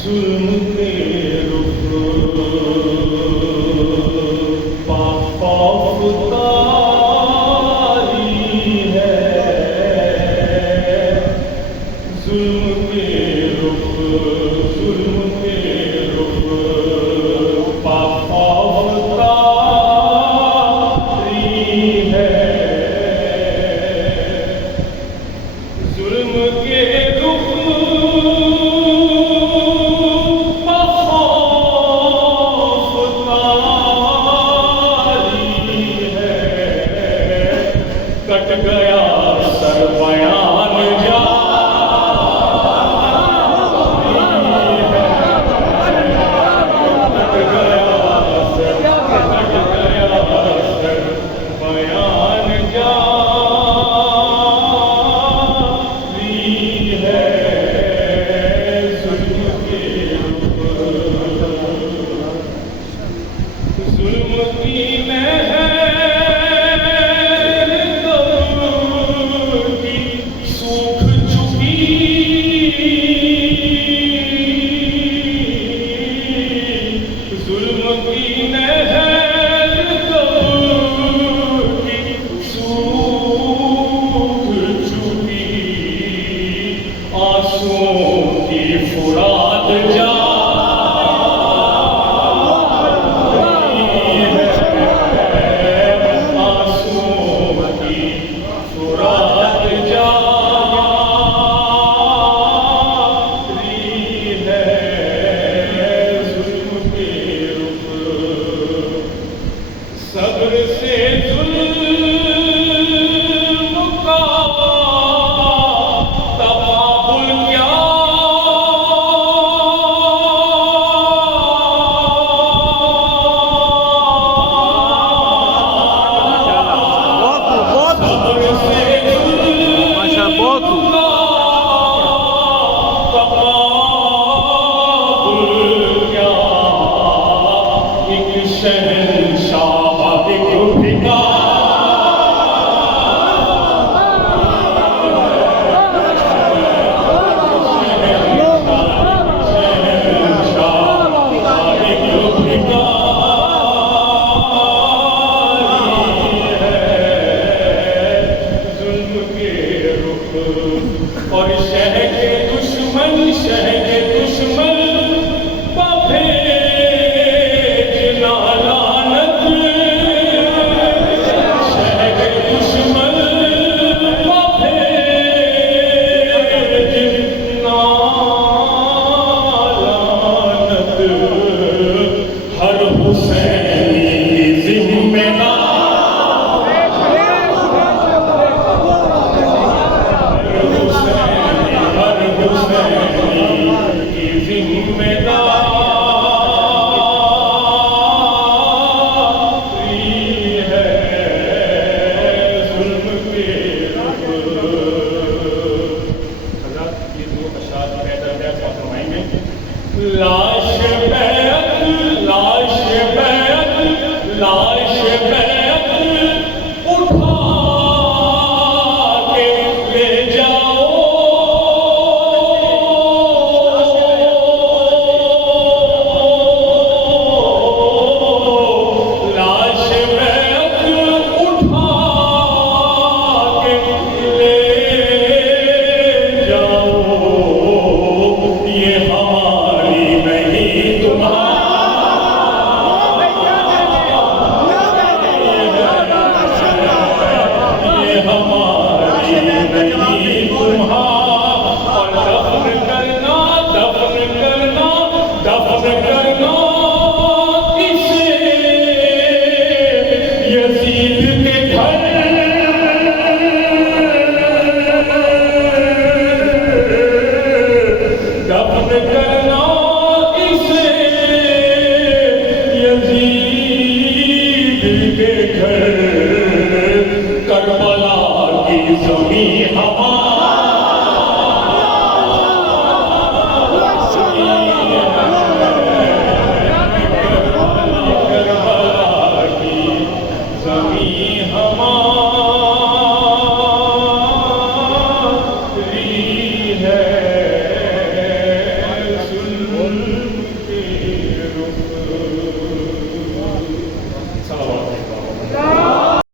जुल्म के रुख पाफ़तारी है, जुल्म के रुख पाफ़तारी है, जुल्म के रुख कट गया सर बयान जुल्म की लहर की सूख चुकी, जुल्म की लहर की सूख चुकी, आंसुओं की फुरात जा सब्र से जुल्म का तबाहुल क्या, सब्र से जुल्म का तबाहुल क्या, एक शहंशाह और शह के दुश्मन बभेज लानत, शह के दुश्मन बभेज लानत, हर हुसैनी की जिम्मेदार, लाश